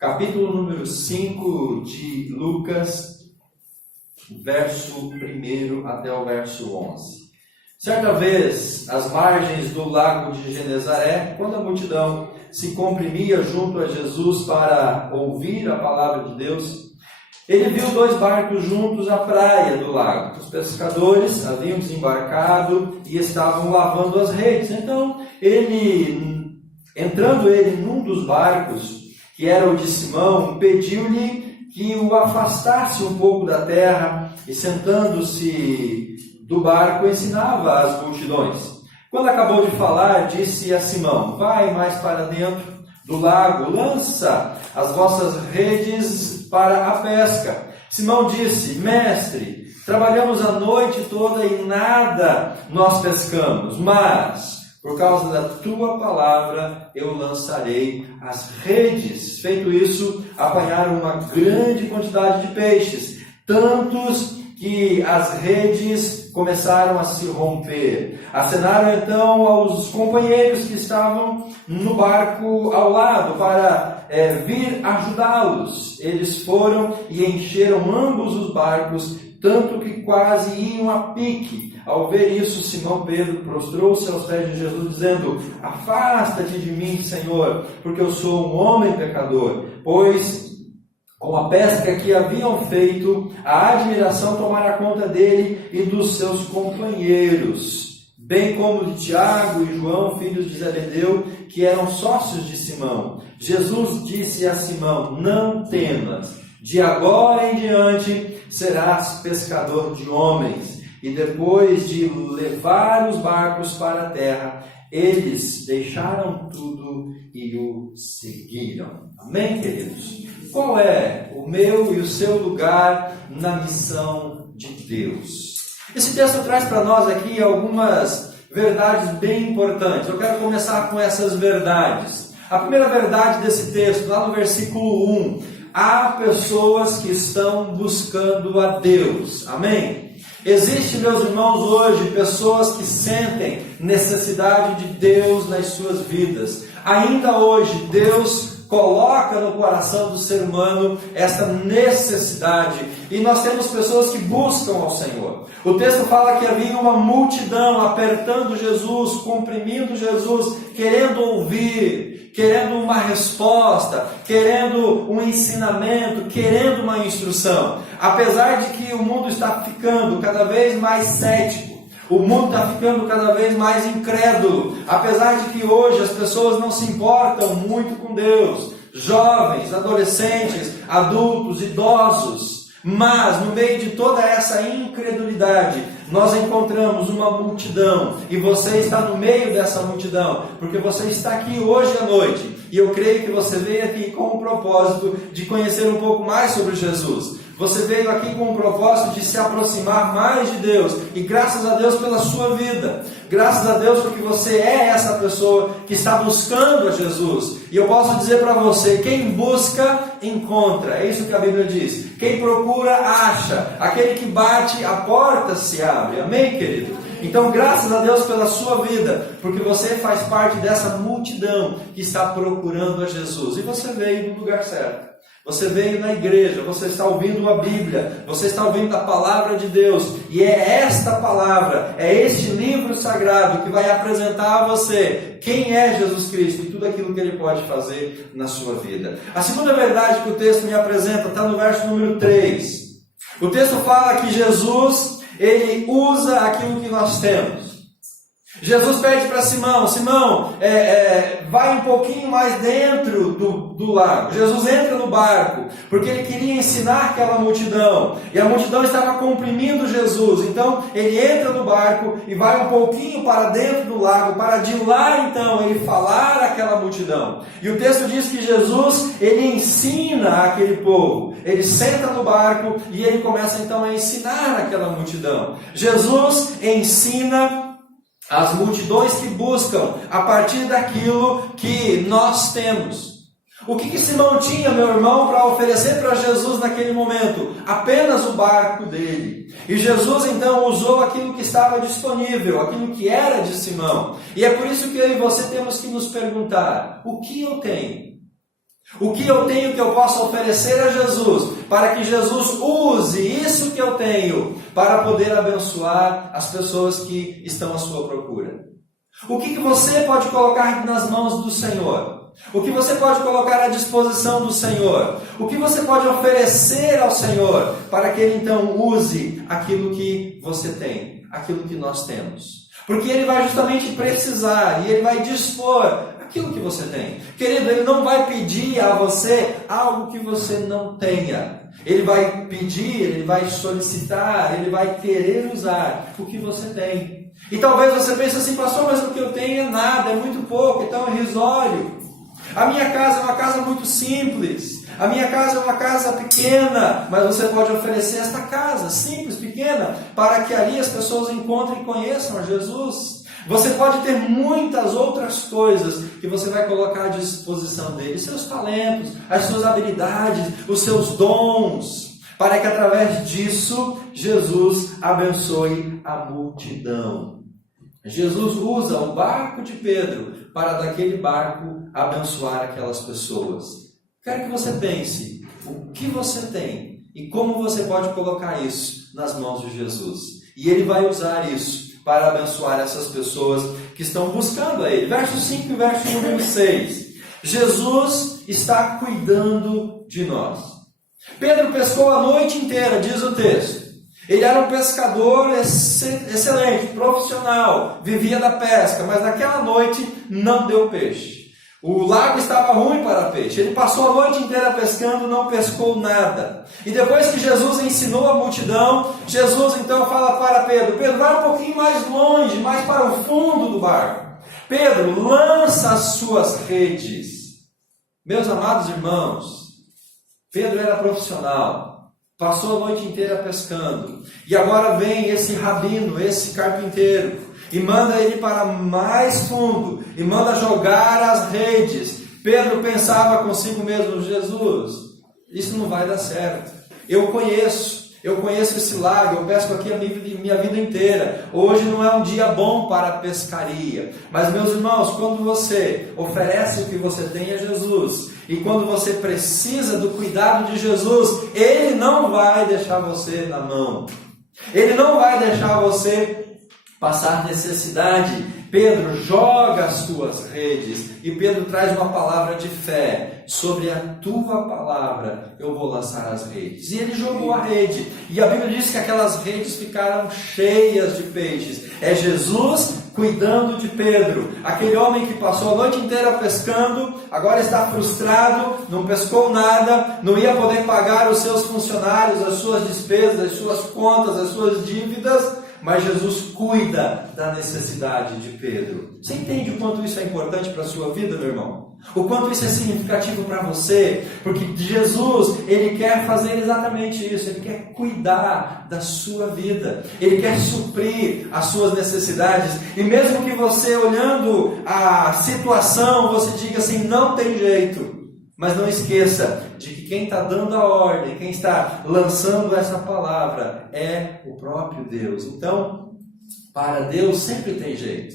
capítulo número 5 de Lucas, verso 1 até o verso 11. Certa vez, às margens do lago de Genezaré, quando a multidão se comprimia junto a Jesus para ouvir a palavra de Deus, ele viu 2 barcos juntos à praia do lago. Os pescadores haviam desembarcado e estavam lavando as redes. Então, entrando ele num dos barcos, que era o de Simão, pediu-lhe que o afastasse um pouco da terra e, sentando-se do barco, ensinava às multidões. Quando acabou de falar, disse a Simão: vai mais para dentro do lago, lança as vossas redes para a pesca. Simão disse: mestre, trabalhamos a noite toda e nada nós pescamos, mas por causa da tua palavra eu lançarei as redes. Feito isso, apanharam uma grande quantidade de peixes, tantos que as redes começaram a se romper. Acenaram então aos companheiros que estavam no barco ao lado para vir ajudá-los. Eles foram e encheram ambos os barcos, tanto que quase iam a pique. Ao ver isso, Simão Pedro prostrou-se aos pés de Jesus, dizendo: afasta-te de mim, Senhor, porque eu sou um homem pecador. Pois com a pesca que haviam feito, a admiração tomara conta dele e dos seus companheiros, bem como de Tiago e João, filhos de Zebedeu, que eram sócios de Simão. Jesus disse a Simão: não temas, de agora em diante serás pescador de homens. E depois de levar os barcos para a terra, eles deixaram tudo e o seguiram. Amém, queridos? Qual é o meu e o seu lugar na missão de Deus? Esse texto traz para nós aqui algumas verdades bem importantes. Eu quero começar com essas verdades. A primeira verdade desse texto, lá no versículo 1, há pessoas que estão buscando a Deus. Amém? Existe, meus irmãos, hoje pessoas que sentem necessidade de Deus nas suas vidas. Ainda hoje, Deus coloca no coração do ser humano essa necessidade. E nós temos pessoas que buscam ao Senhor. O texto fala que havia uma multidão apertando Jesus, comprimindo Jesus, querendo ouvir, querendo uma resposta, querendo um ensinamento, querendo uma instrução. Apesar de que o mundo está ficando cada vez mais cético, o mundo está ficando cada vez mais incrédulo, apesar de que hoje as pessoas não se importam muito com Deus, jovens, adolescentes, adultos, idosos, mas no meio de toda essa incredulidade, nós encontramos uma multidão, e você está no meio dessa multidão, porque você está aqui hoje à noite, e eu creio que você veio aqui com o propósito de conhecer um pouco mais sobre Jesus. Você veio aqui com o propósito de se aproximar mais de Deus. E graças a Deus pela sua vida. Graças a Deus porque você é essa pessoa que está buscando a Jesus. E eu posso dizer para você, quem busca, encontra. É isso que a Bíblia diz. Quem procura, acha. Aquele que bate, a porta se abre. Amém, querido? Então, graças a Deus pela sua vida, porque você faz parte dessa multidão que está procurando a Jesus. E você veio no lugar certo. Você veio na igreja, você está ouvindo a Bíblia, você está ouvindo a palavra de Deus, e é esta palavra, é este livro sagrado que vai apresentar a você quem é Jesus Cristo e tudo aquilo que Ele pode fazer na sua vida. A segunda verdade que o texto me apresenta está no verso número 3. O texto fala que Jesus, Ele usa aquilo que nós temos. Jesus pede para Simão: Simão, vai um pouquinho mais dentro do lago. Jesus entra no barco, porque ele queria ensinar aquela multidão, e a multidão estava comprimindo Jesus. Então ele entra no barco e vai um pouquinho para dentro do lago, para de lá então ele falar àquela multidão. E o texto diz que Jesus, ele ensina aquele povo. Ele senta no barco e ele começa então a ensinar aquela multidão. Jesus ensina as multidões que buscam a partir daquilo que nós temos. O que Simão tinha, meu irmão, para oferecer para Jesus naquele momento? Apenas o barco dele. E Jesus então usou aquilo que estava disponível, aquilo que era de Simão. E é por isso que eu e você temos que nos perguntar: o que eu tenho? O que eu tenho que eu possa oferecer a Jesus, para que Jesus use isso que eu tenho para poder abençoar as pessoas que estão à sua procura. O que você pode colocar nas mãos do Senhor? O que você pode colocar à disposição do Senhor? O que você pode oferecer ao Senhor para que Ele então use aquilo que você tem, aquilo que nós temos? Porque Ele vai justamente precisar e Ele vai dispor aquilo que você tem. Querido, Ele não vai pedir a você algo que você não tenha. Ele vai pedir, Ele vai solicitar, Ele vai querer usar o que você tem. E talvez você pense assim, pastor, mas o que eu tenho é nada, é muito pouco, então é irrisório. A minha casa é uma casa muito simples. A minha casa é uma casa pequena, mas você pode oferecer esta casa simples, pequena, para que ali as pessoas encontrem e conheçam a Jesus. Você pode ter muitas outras coisas que você vai colocar à disposição dele, seus talentos, as suas habilidades, os seus dons, para que através disso Jesus abençoe a multidão. Jesus usa o barco de Pedro para daquele barco abençoar aquelas pessoas. Quero que você pense o que você tem e como você pode colocar isso nas mãos de Jesus. E Ele vai usar isso para abençoar essas pessoas que estão buscando a Ele. Verso 5 e verso número 6. Jesus está cuidando de nós. Pedro pescou a noite inteira, diz o texto. Ele era um pescador excelente, profissional, vivia da pesca, mas naquela noite não deu peixe. O lago estava ruim para peixe. Ele passou a noite inteira pescando, não pescou nada. E depois que Jesus ensinou a multidão, Jesus então fala para Pedro: Pedro, vai um pouquinho mais longe, mais para o fundo do barco. Pedro, lança as suas redes. Meus amados irmãos, Pedro era profissional. Passou a noite inteira pescando. E agora vem esse rabino, esse carpinteiro, e manda ele para mais fundo, e manda jogar as redes. Pedro pensava consigo mesmo: Jesus, isso não vai dar certo. Eu conheço esse lago, eu pesco aqui a minha vida inteira. Hoje não é um dia bom para a pescaria. Mas, meus irmãos, quando você oferece o que você tem a Jesus, e quando você precisa do cuidado de Jesus, Ele não vai deixar você na mão. Ele não vai deixar você passar necessidade. Pedro joga as suas redes e Pedro traz uma palavra de fé: sobre a tua palavra eu vou lançar as redes. E ele jogou a rede, e a Bíblia diz que aquelas redes ficaram cheias de peixes. É Jesus cuidando de Pedro, aquele homem que passou a noite inteira pescando, agora está frustrado, não pescou nada, não ia poder pagar os seus funcionários, as suas despesas, as suas contas, as suas dívidas. Mas Jesus cuida da necessidade de Pedro. Você entende o quanto isso é importante para a sua vida, meu irmão? O quanto isso é significativo para você? Porque Jesus, Ele quer fazer exatamente isso. Ele quer cuidar da sua vida. Ele quer suprir as suas necessidades. E mesmo que você, olhando a situação, você diga assim: não tem jeito. Mas não esqueça de que quem está dando a ordem, quem está lançando essa palavra é o próprio Deus. Então, para Deus sempre tem jeito.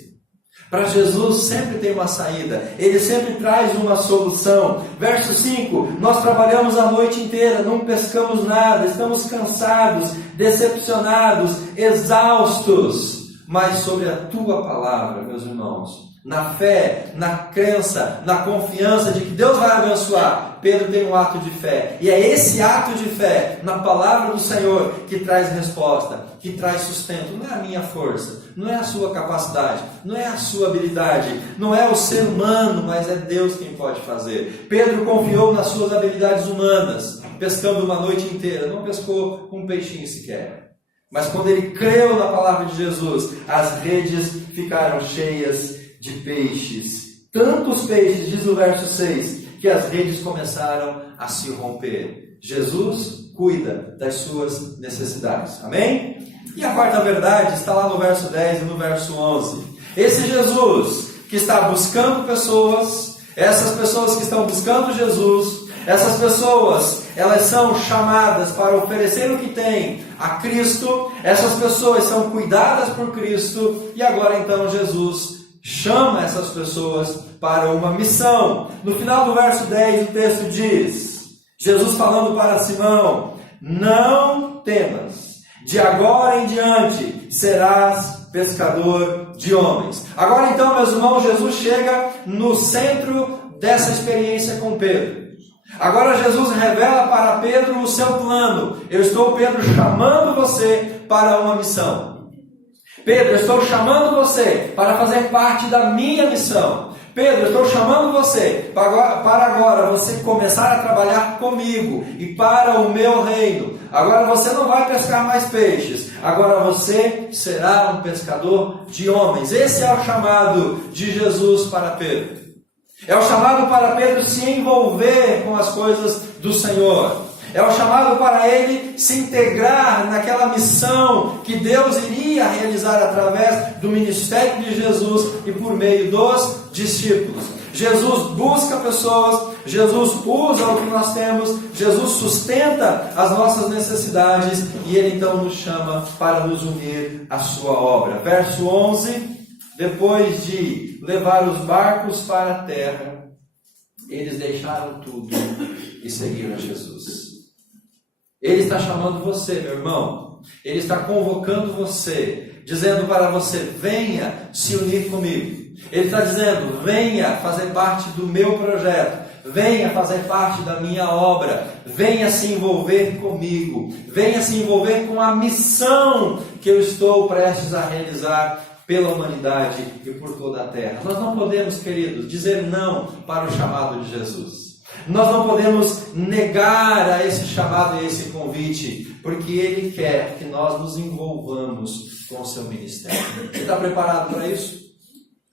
Para Jesus sempre tem uma saída. Ele sempre traz uma solução. Verso 5: nós trabalhamos a noite inteira, não pescamos nada, estamos cansados, decepcionados, exaustos. Mas sobre a tua palavra, meus irmãos, na fé, na crença, na confiança de que Deus vai abençoar, Pedro tem um ato de fé. E é esse ato de fé na palavra do Senhor que traz resposta, que traz sustento. Não é a minha força, não é a sua capacidade, não é a sua habilidade, não é o ser humano, mas é Deus quem pode fazer. Pedro confiou nas suas habilidades humanas, pescando uma noite inteira, não pescou um peixinho sequer. Mas quando ele creu na palavra de Jesus, as redes ficaram cheias de peixes. Tantos peixes, diz o verso 6, que as redes começaram a se romper. Jesus cuida das suas necessidades. Amém? E a quarta verdade está lá no verso 10 e no verso 11. Esse Jesus que está buscando pessoas, essas pessoas que estão buscando Jesus, essas pessoas, elas são chamadas para oferecer o que têm a Cristo. Essas pessoas são cuidadas por Cristo. E agora então Jesus chama essas pessoas para uma missão. No final do verso 10 o texto diz, Jesus falando para Simão, não temas, de agora em diante serás pescador de homens. Agora então, meus irmãos, Jesus chega no centro dessa experiência com Pedro. Agora Jesus revela para Pedro o seu plano. Eu estou, Pedro, chamando você para uma missão. Pedro, eu estou chamando você para fazer parte da minha missão. Pedro, eu estou chamando você para agora você começar a trabalhar comigo e para o meu reino. Agora você não vai pescar mais peixes. Agora você será um pescador de homens. Esse é o chamado de Jesus para Pedro. É o chamado para Pedro se envolver com as coisas do Senhor. É o chamado para ele se integrar naquela missão que Deus iria realizar através do ministério de Jesus e por meio dos discípulos. Jesus busca pessoas, Jesus usa o que nós temos, Jesus sustenta as nossas necessidades e ele então nos chama para nos unir à sua obra. Verso 11, depois de levar os barcos para a terra, eles deixaram tudo e seguiram Jesus. Ele está chamando você, meu irmão. Ele está convocando você, dizendo para você, venha se unir comigo. Ele está dizendo, venha fazer parte do meu projeto. Venha fazer parte da minha obra. Venha se envolver comigo. Venha se envolver com a missão que eu estou prestes a realizar pela humanidade e por toda a terra. Nós não podemos, queridos, dizer não para o chamado de Jesus. Nós não podemos negar a esse chamado e a esse convite, porque Ele quer que nós nos envolvamos com o seu ministério. Você está preparado para isso?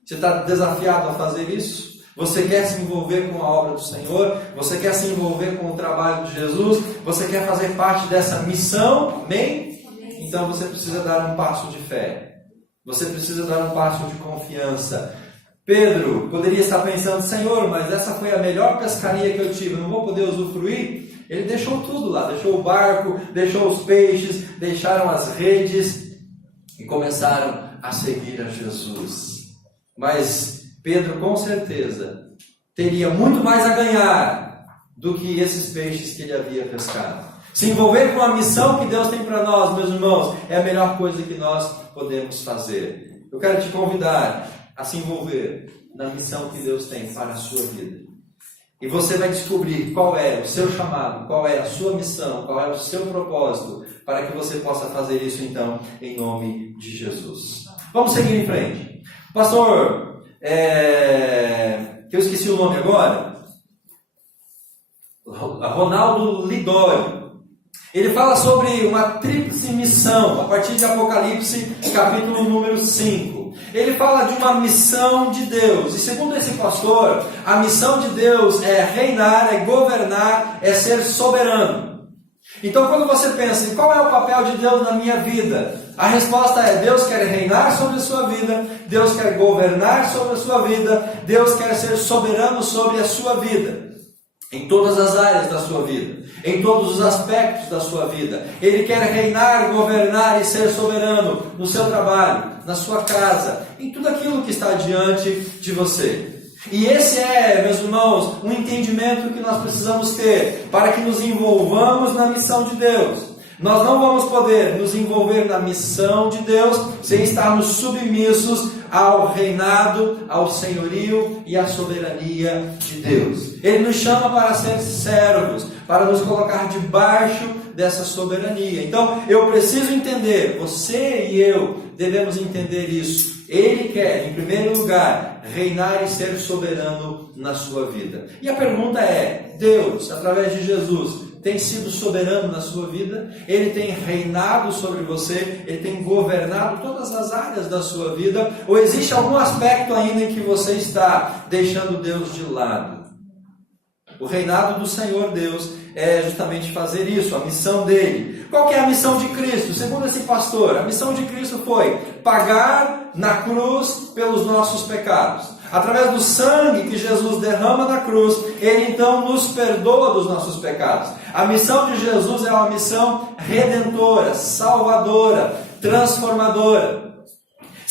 Você está desafiado a fazer isso? Você quer se envolver com a obra do Senhor? Você quer se envolver com o trabalho de Jesus? Você quer fazer parte dessa missão? Amém? Então você precisa dar um passo de fé. Você precisa dar um passo de confiança. Pedro poderia estar pensando, Senhor, mas essa foi a melhor pescaria que eu tive, eu não vou poder usufruir? Ele deixou tudo lá, deixou o barco, deixou os peixes, deixaram as redes e começaram a seguir a Jesus. Mas Pedro com certeza teria muito mais a ganhar do que esses peixes que ele havia pescado. Se envolver com a missão que Deus tem para nós, meus irmãos, é a melhor coisa que nós podemos fazer. Eu quero te convidar a se envolver na missão que Deus tem para a sua vida. E você vai descobrir qual é o seu chamado, qual é a sua missão, qual é o seu propósito, para que você possa fazer isso então, em nome de Jesus. Vamos seguir em frente. Pastor, que eu esqueci o nome agora, Ronaldo Lidório. Ele fala sobre uma tríplice missão, a partir de Apocalipse, capítulo número 5. Ele fala de uma missão de Deus. E segundo esse pastor, a missão de Deus é reinar, é governar, é ser soberano. Então quando você pensa em qual é o papel de Deus na minha vida, a resposta é: Deus quer reinar sobre a sua vida, Deus quer governar sobre a sua vida, Deus quer ser soberano sobre a sua vida. Em todas as áreas da sua vida, em todos os aspectos da sua vida. Ele quer reinar, governar e ser soberano no seu trabalho, na sua casa, em tudo aquilo que está diante de você. E esse é, meus irmãos, um entendimento que nós precisamos ter para que nos envolvamos na missão de Deus. Nós não vamos poder nos envolver na missão de Deus sem estarmos submissos ao reinado, ao senhorio e à soberania de Deus. Ele nos chama para ser servos, para nos colocar debaixo dessa soberania. Então, eu preciso entender, você e eu devemos entender isso. Ele quer, em primeiro lugar, reinar e ser soberano na sua vida. E a pergunta é: Deus, através de Jesus, tem sido soberano na sua vida? Ele tem reinado sobre você? Ele tem governado todas as áreas da sua vida? Ou existe algum aspecto ainda em que você está deixando Deus de lado? O reinado do Senhor Deus é justamente fazer isso, a missão dele. Qual que é a missão de Cristo? Segundo esse pastor, a missão de Cristo foi pagar na cruz pelos nossos pecados. Através do sangue que Jesus derrama na cruz, Ele então nos perdoa dos nossos pecados. A missão de Jesus é uma missão redentora, salvadora, transformadora.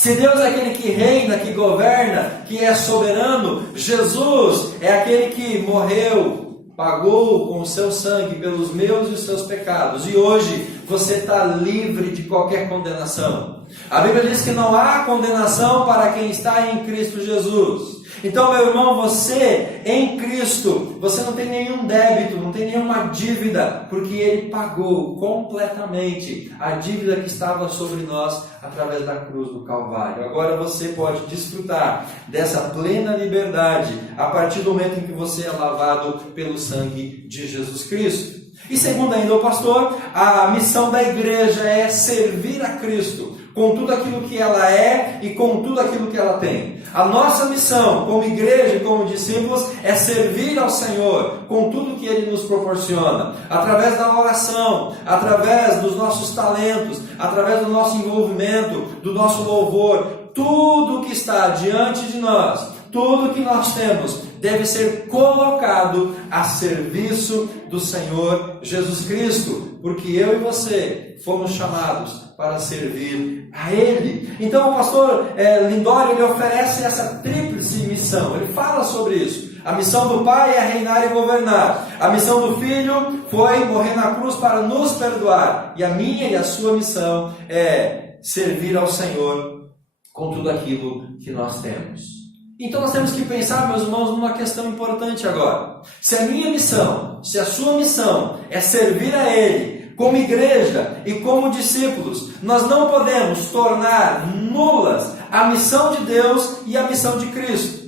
Se Deus é aquele que reina, que governa, que é soberano, Jesus é aquele que morreu, pagou com o seu sangue pelos meus e os seus pecados. E hoje você está livre de qualquer condenação. A Bíblia diz que não há condenação para quem está em Cristo Jesus. Então, meu irmão, você em Cristo, você não tem nenhum débito, não tem nenhuma dívida, porque Ele pagou completamente a dívida que estava sobre nós através da cruz do Calvário. Agora você pode desfrutar dessa plena liberdade a partir do momento em que você é lavado pelo sangue de Jesus Cristo. E segundo ainda o pastor, a missão da igreja é servir a Cristo com tudo aquilo que ela é e com tudo aquilo que ela tem. A nossa missão como igreja e como discípulos é servir ao Senhor com tudo que Ele nos proporciona, através da oração, através dos nossos talentos, através do nosso envolvimento, do nosso louvor. Tudo que está diante de nós, tudo que nós temos, deve ser colocado a serviço do Senhor Jesus Cristo, porque eu e você fomos chamados para servir a Ele. Então o pastor Lindório, ele oferece essa tríplice missão, ele fala sobre isso. A missão do Pai é reinar e governar. A missão do Filho foi morrer na cruz para nos perdoar. E a minha e a sua missão é servir ao Senhor com tudo aquilo que nós temos. Então nós temos que pensar, meus irmãos, numa questão importante agora. Se a minha missão, se a sua missão é servir a Ele, como igreja e como discípulos, nós não podemos tornar nulas a missão de Deus e a missão de Cristo.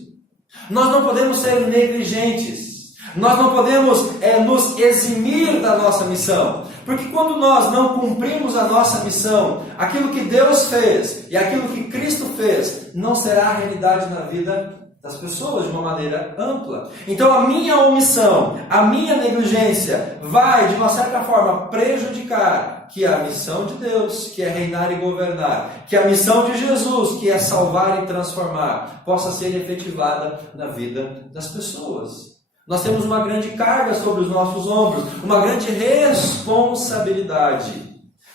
Nós não podemos ser negligentes. Nós não podemos nos eximir da nossa missão. Porque quando nós não cumprimos a nossa missão, aquilo que Deus fez e aquilo que Cristo fez, não será realidade na vida das pessoas de uma maneira ampla. Então a minha omissão, a minha negligência vai de uma certa forma prejudicar que a missão de Deus, que é reinar e governar, que a missão de Jesus, que é salvar e transformar, possa ser efetivada na vida das pessoas. Nós temos uma grande carga sobre os nossos ombros, uma grande responsabilidade.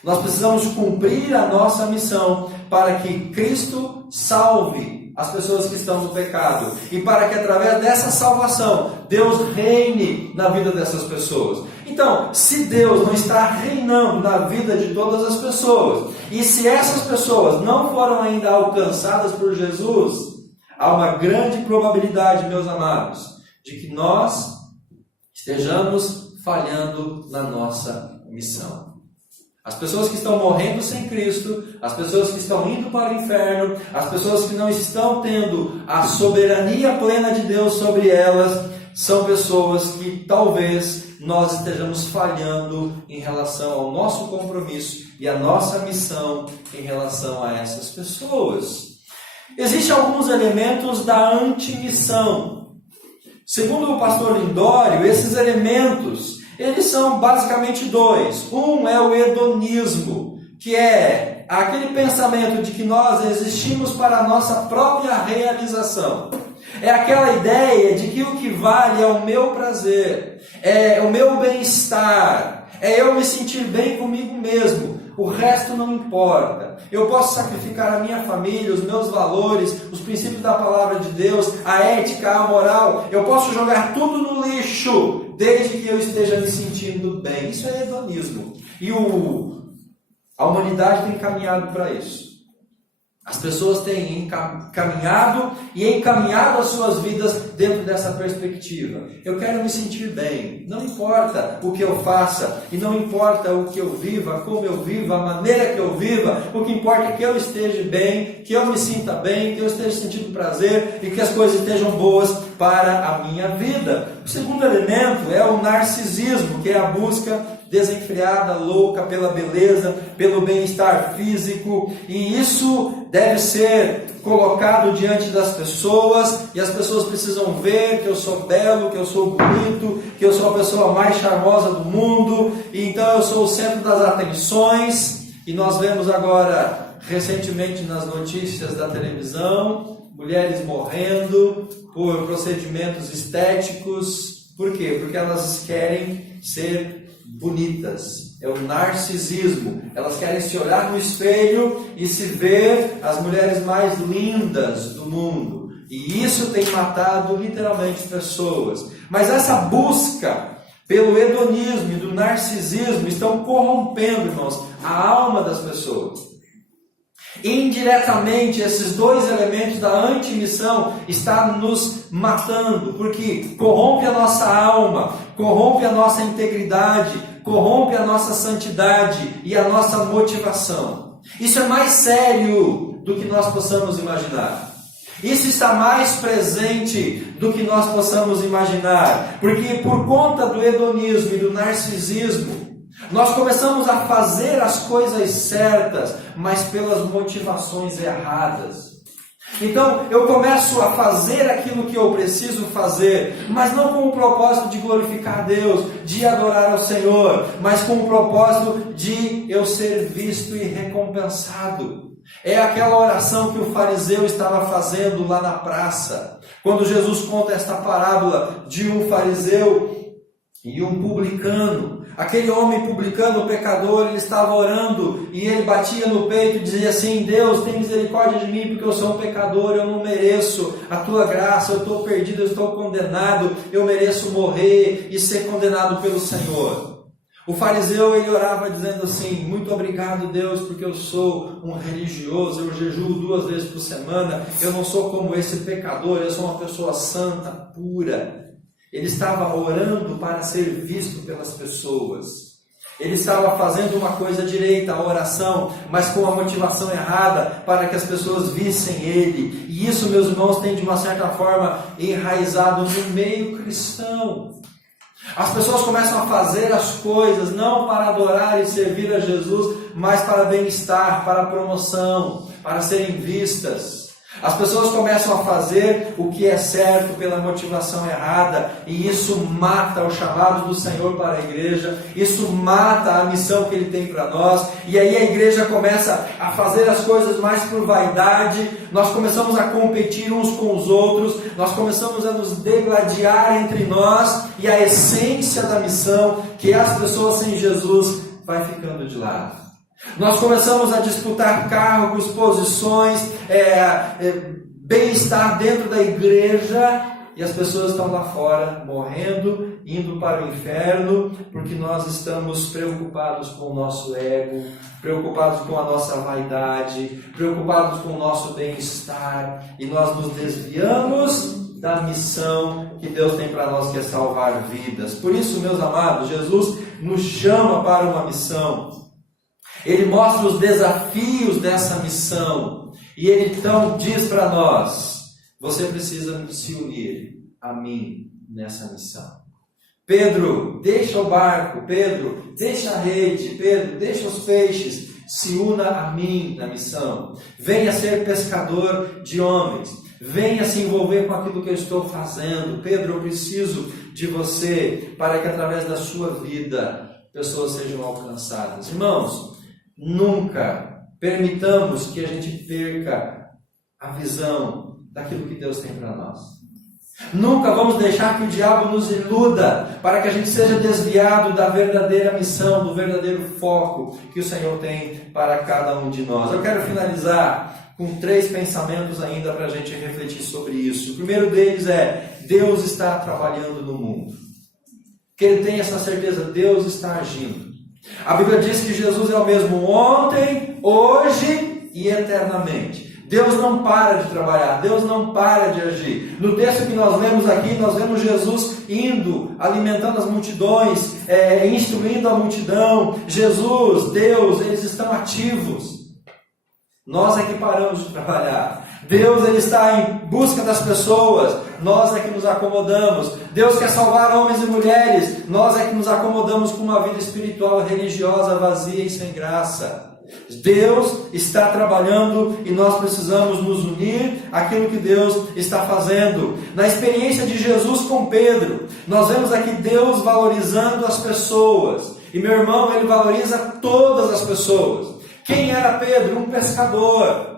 Nós precisamos cumprir a nossa missão para que Cristo salve as pessoas que estão no pecado e para que através dessa salvação Deus reine na vida dessas pessoas. Então, se Deus não está reinando na vida de todas as pessoas e se essas pessoas não foram ainda alcançadas por Jesus, há uma grande probabilidade, meus amados, de que nós estejamos falhando na nossa missão. As pessoas que estão morrendo sem Cristo, as pessoas que estão indo para o inferno, as pessoas que não estão tendo a soberania plena de Deus sobre elas, são pessoas que talvez nós estejamos falhando em relação ao nosso compromisso e a nossa missão em relação a essas pessoas. Existem alguns elementos da antimissão. Segundo o pastor Lindório, esses elementos, eles são basicamente dois. Um é o hedonismo, que é aquele pensamento de que nós existimos para a nossa própria realização. É aquela ideia de que o que vale é o meu prazer, é o meu bem-estar, é eu me sentir bem comigo mesmo. O resto não importa. Eu posso sacrificar a minha família, os meus valores, os princípios da palavra de Deus, a ética, a moral. Eu posso jogar tudo no lixo, desde que eu esteja me sentindo bem. Isso é hedonismo. E a humanidade tem caminhado para isso. As pessoas têm caminhado e encaminhado as suas vidas dentro dessa perspectiva. Eu quero me sentir bem. Não importa o que eu faça e não importa o que eu viva, como eu viva, a maneira que eu viva. O que importa é que eu esteja bem, que eu me sinta bem, que eu esteja sentindo prazer e que as coisas estejam boas para a minha vida. O segundo elemento é o narcisismo, que é a busca desenfreada, louca pela beleza, pelo bem-estar físico, e isso deve ser colocado diante das pessoas, e as pessoas precisam ver que eu sou belo, que eu sou bonito, que eu sou a pessoa mais charmosa do mundo, e então eu sou o centro das atenções. E nós vemos agora, recentemente nas notícias da televisão, mulheres morrendo por procedimentos estéticos. Por quê? Porque elas querem ser bonitas. É o narcisismo. Elas querem se olhar no espelho e se ver as mulheres mais lindas do mundo. E isso tem matado literalmente pessoas. Mas essa busca pelo hedonismo e do narcisismo estão corrompendo, irmãos, a alma das pessoas. Indiretamente, esses dois elementos da antimissão estão nos matando, porque corrompe a nossa alma, corrompe a nossa integridade, corrompe a nossa santidade e a nossa motivação. Isso é mais sério do que nós possamos imaginar. Isso está mais presente do que nós possamos imaginar, porque por conta do hedonismo e do narcisismo, nós começamos a fazer as coisas certas, mas pelas motivações erradas. Então, eu começo a fazer aquilo que eu preciso fazer, mas não com o propósito de glorificar a Deus, de adorar ao Senhor, mas com o propósito de eu ser visto e recompensado. É aquela oração que o fariseu estava fazendo lá na praça, quando Jesus conta esta parábola de um fariseu e um publicano. Aquele homem publicano, o pecador, ele estava orando e ele batia no peito e dizia assim: Deus, tem misericórdia de mim porque eu sou um pecador, eu não mereço a tua graça, eu estou perdido, eu estou condenado, eu mereço morrer e ser condenado pelo Senhor. O fariseu, ele orava dizendo assim: muito obrigado, Deus, porque eu sou um religioso, eu jejuo 2 vezes por semana, eu não sou como esse pecador, eu sou uma pessoa santa, pura. Ele estava orando para ser visto pelas pessoas. Ele estava fazendo uma coisa direita, a oração, mas com a motivação errada, para que as pessoas vissem ele. E isso, meus irmãos, tem de uma certa forma enraizado no meio cristão. As pessoas começam a fazer as coisas não para adorar e servir a Jesus, mas para bem-estar, para promoção, para serem vistas. As pessoas começam a fazer o que é certo pela motivação errada, e isso mata o chamado do Senhor para a igreja, isso mata a missão que Ele tem para nós, e aí a igreja começa a fazer as coisas mais por vaidade, nós começamos a competir uns com os outros, nós começamos a nos degladiar entre nós, e a essência da missão, que é as pessoas sem Jesus, vai ficando de lado. Nós começamos a disputar cargos, posições, bem-estar dentro da igreja, e as pessoas estão lá fora morrendo, indo para o inferno, porque nós estamos preocupados com o nosso ego, preocupados com a nossa vaidade, preocupados com o nosso bem-estar, e nós nos desviamos da missão que Deus tem para nós, que é salvar vidas. Por isso, meus amados, Jesus nos chama para uma missão. Ele mostra os desafios dessa missão. E Ele então diz para nós: você precisa se unir a mim nessa missão. Pedro, deixa o barco. Pedro, deixa a rede. Pedro, deixa os peixes. Se una a mim na missão. Venha ser pescador de homens. Venha se envolver com aquilo que eu estou fazendo. Pedro, eu preciso de você para que através da sua vida pessoas sejam alcançadas. Irmãos, nunca permitamos que a gente perca a visão daquilo que Deus tem para nós. Nunca vamos deixar que o diabo nos iluda para que a gente seja desviado da verdadeira missão, do verdadeiro foco que o Senhor tem para cada um de nós. Eu quero finalizar com 3 pensamentos ainda para a gente refletir sobre isso. O primeiro deles é: Deus está trabalhando no mundo. Que ele tenha essa certeza, Deus está agindo. A Bíblia diz que Jesus é o mesmo ontem, hoje e eternamente. Deus não para de trabalhar, Deus não para de agir. No texto que nós lemos aqui, nós vemos Jesus indo, alimentando as multidões, instruindo a multidão. Jesus, Deus, eles estão ativos. Nós é que paramos de trabalhar. Deus, ele está em busca das pessoas, nós é que nos acomodamos. Deus quer salvar homens e mulheres, nós é que nos acomodamos com uma vida espiritual religiosa vazia e sem graça. Deus está trabalhando e nós precisamos nos unir àquilo que Deus está fazendo. Na experiência de Jesus com Pedro, nós vemos aqui Deus valorizando as pessoas. E meu irmão, ele valoriza todas as pessoas. Quem era Pedro? Um pescador.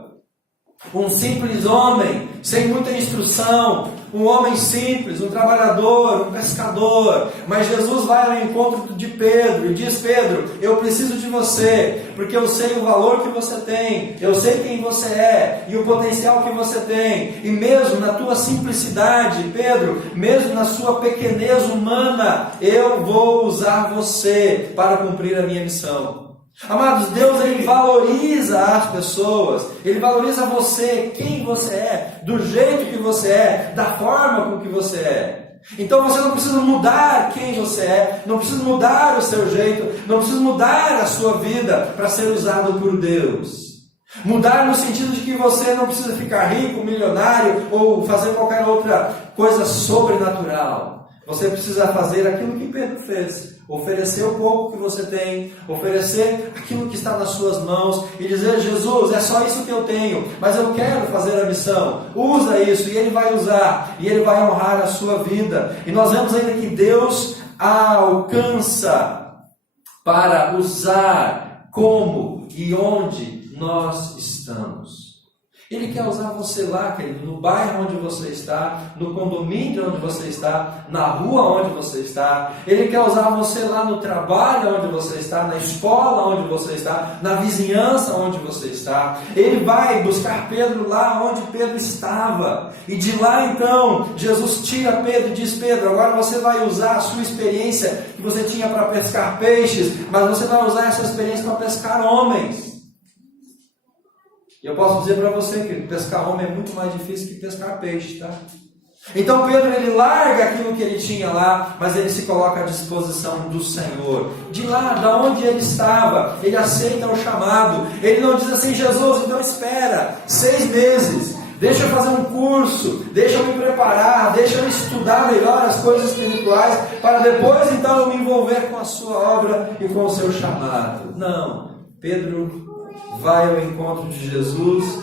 Um simples homem, sem muita instrução, um homem simples, um trabalhador, um pescador. Mas Jesus vai ao encontro de Pedro e diz: Pedro, eu preciso de você, porque eu sei o valor que você tem, eu sei quem você é e o potencial que você tem. E mesmo na tua simplicidade, Pedro, mesmo na sua pequenez humana, eu vou usar você para cumprir a minha missão. Amados, Deus, Ele valoriza as pessoas, Ele valoriza você, quem você é, do jeito que você é, da forma com que você é. Então você não precisa mudar quem você é, não precisa mudar o seu jeito, não precisa mudar a sua vida para ser usado por Deus. Mudar no sentido de que você não precisa ficar rico, milionário ou fazer qualquer outra coisa sobrenatural. Você precisa fazer aquilo que Pedro fez. Oferecer o pouco que você tem, oferecer aquilo que está nas suas mãos e dizer: Jesus, é só isso que eu tenho, mas eu quero fazer a missão. Usa isso, e Ele vai usar, e Ele vai honrar a sua vida. E nós vemos ainda que Deus alcança para usar como e onde nós estamos. Ele quer usar você lá, querido, no bairro onde você está, no condomínio onde você está, na rua onde você está. Ele quer usar você lá no trabalho onde você está, na escola onde você está, na vizinhança onde você está. Ele vai buscar Pedro lá onde Pedro estava. E de lá então, Jesus tira Pedro e diz: Pedro, agora você vai usar a sua experiência que você tinha para pescar peixes, mas você vai usar essa experiência para pescar homens. E eu posso dizer para você que pescar homem é muito mais difícil que pescar peixe, tá? Então Pedro, ele larga aquilo que ele tinha lá, mas ele se coloca à disposição do Senhor. De lá, da onde ele estava, ele aceita o chamado. Ele não diz assim: Jesus, então espera 6 meses, deixa eu fazer um curso, deixa eu me preparar, deixa eu estudar melhor as coisas espirituais, para depois então eu me envolver com a sua obra e com o seu chamado. Não, Pedro vai ao encontro de Jesus.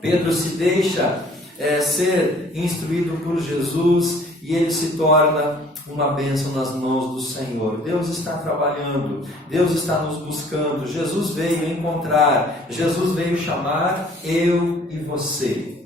Pedro se deixa ser instruído por Jesus e ele se torna uma bênção nas mãos do Senhor. Deus está trabalhando, Deus está nos buscando. Jesus veio encontrar, Jesus veio chamar eu e você.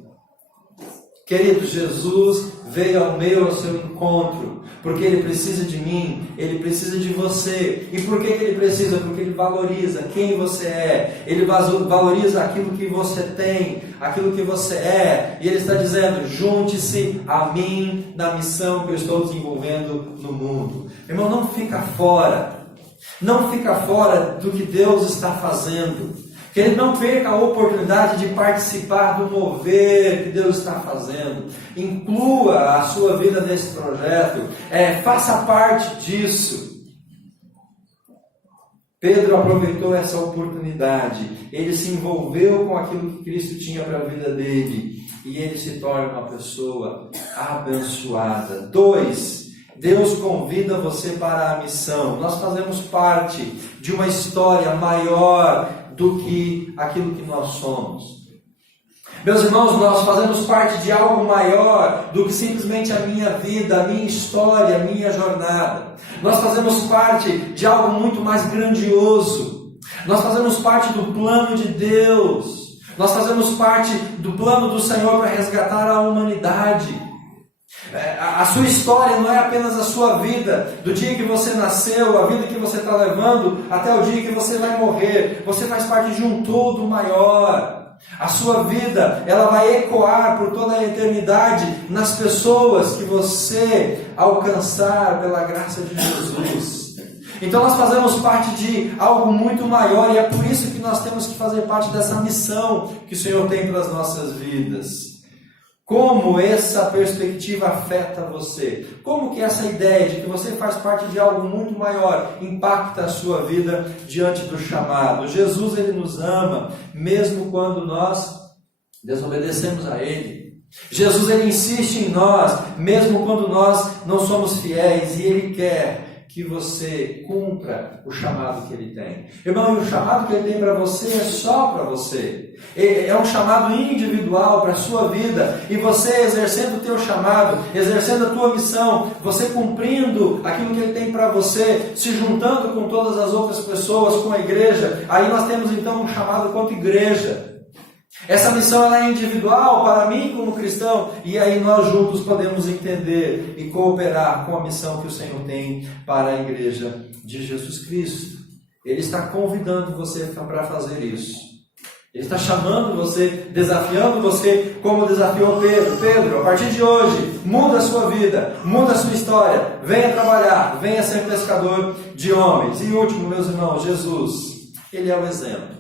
Querido, Jesus veio ao seu encontro, porque Ele precisa de mim, Ele precisa de você. E por que Ele precisa? Porque Ele valoriza quem você é, Ele valoriza aquilo que você tem, aquilo que você é. E Ele está dizendo: junte-se a mim na missão que eu estou desenvolvendo no mundo. Irmão, não fica fora do que Deus está fazendo. Que ele não perca a oportunidade de participar do mover que Deus está fazendo. Inclua a sua vida nesse projeto. Faça parte disso. Pedro aproveitou essa oportunidade. Ele se envolveu com aquilo que Cristo tinha para a vida dele. E ele se torna uma pessoa abençoada. 2. Deus convida você para a missão. Nós fazemos parte de uma história maior do que aquilo que nós somos. Meus irmãos, nós fazemos parte de algo maior do que simplesmente a minha vida, a minha história, a minha jornada. Nós fazemos parte de algo muito mais grandioso. Nós fazemos parte do plano de Deus. Nós fazemos parte do plano do Senhor para resgatar a humanidade. A sua história não é apenas a sua vida, do dia que você nasceu, a vida que você está levando, até o dia que você vai morrer. Você faz parte de um todo maior. A sua vida, ela vai ecoar por toda a eternidade nas pessoas que você alcançar pela graça de Jesus. Então nós fazemos parte de algo muito maior, e é por isso que nós temos que fazer parte dessa missão que o Senhor tem para as nossas vidas. Como essa perspectiva afeta você? Como que essa ideia de que você faz parte de algo muito maior impacta a sua vida diante do chamado? Jesus, Ele nos ama, mesmo quando nós desobedecemos a Ele. Jesus, Ele insiste em nós, mesmo quando nós não somos fiéis, e Ele quer que você cumpra o chamado que Ele tem. Irmão, e o chamado que Ele tem para você é só para você. É um chamado individual para a sua vida. E você exercendo o teu chamado, exercendo a tua missão, você cumprindo aquilo que Ele tem para você, se juntando com todas as outras pessoas, com a igreja, aí nós temos então um chamado quanto igreja. Essa missão ela é individual para mim como cristão, e aí nós juntos podemos entender e cooperar com a missão que o Senhor tem para a igreja de Jesus Cristo. Ele está convidando você para fazer isso. Ele está chamando você, desafiando você, como desafiou Pedro. Pedro, a partir de hoje, muda a sua vida, muda a sua história, venha trabalhar, venha ser pescador de homens. E último, meus irmãos, Jesus, Ele é o exemplo.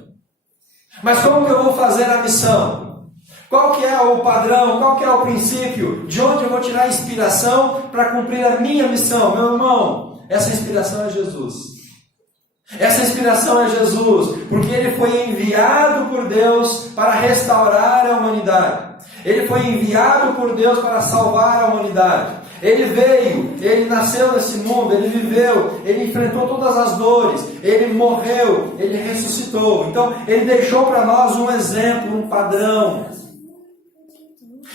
Mas como que eu vou fazer a missão? Qual que é o padrão? Qual que é o princípio? De onde eu vou tirar a inspiração para cumprir a minha missão? Meu irmão, essa inspiração é Jesus. Essa inspiração é Jesus, porque Ele foi enviado por Deus para restaurar a humanidade. Ele foi enviado por Deus para salvar a humanidade. Ele veio, Ele nasceu nesse mundo, Ele viveu, Ele enfrentou todas as dores, Ele morreu, Ele ressuscitou. Então, Ele deixou para nós um exemplo, um padrão.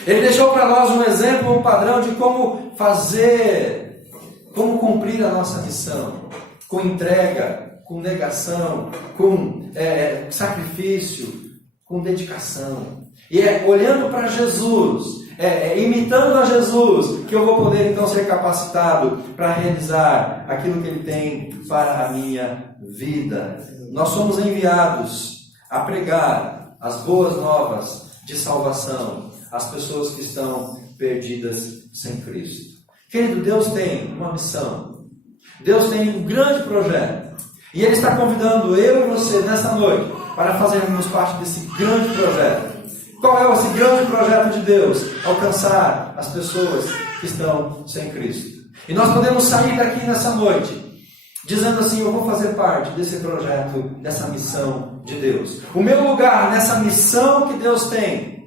Ele deixou para nós um exemplo, um padrão de como fazer, como cumprir a nossa missão, com entrega, com negação, com sacrifício, com dedicação. E é olhando para Jesus, imitando a Jesus, que eu vou poder então ser capacitado para realizar aquilo que Ele tem para a minha vida. Nós somos enviados a pregar as boas novas de salvação às pessoas que estão perdidas sem Cristo. Querido, Deus tem uma missão. Deus tem um grande projeto. E Ele está convidando eu e você nessa noite para fazermos parte desse grande projeto. Qual é esse grande projeto de Deus? Alcançar as pessoas que estão sem Cristo. E nós podemos sair daqui nessa noite dizendo assim: eu vou fazer parte desse projeto, dessa missão de Deus. O meu lugar nessa missão que Deus tem,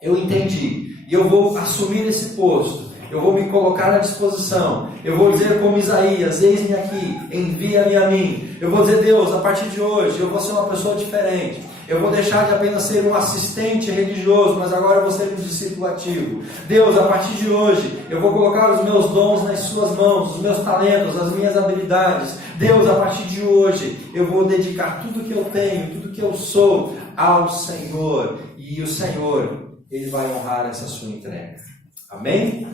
eu entendi. E eu vou assumir esse posto. Eu vou me colocar à disposição. Eu vou dizer como Isaías: eis-me aqui, envia-me a mim. Eu vou dizer: Deus, a partir de hoje eu vou ser uma pessoa diferente. Eu vou deixar de apenas ser um assistente religioso, mas agora eu vou ser um discípulo ativo. Deus, a partir de hoje eu vou colocar os meus dons nas suas mãos, os meus talentos, as minhas habilidades. Deus, a partir de hoje eu vou dedicar tudo que eu tenho, tudo que eu sou ao Senhor. E o Senhor, Ele vai honrar essa sua entrega. Amém?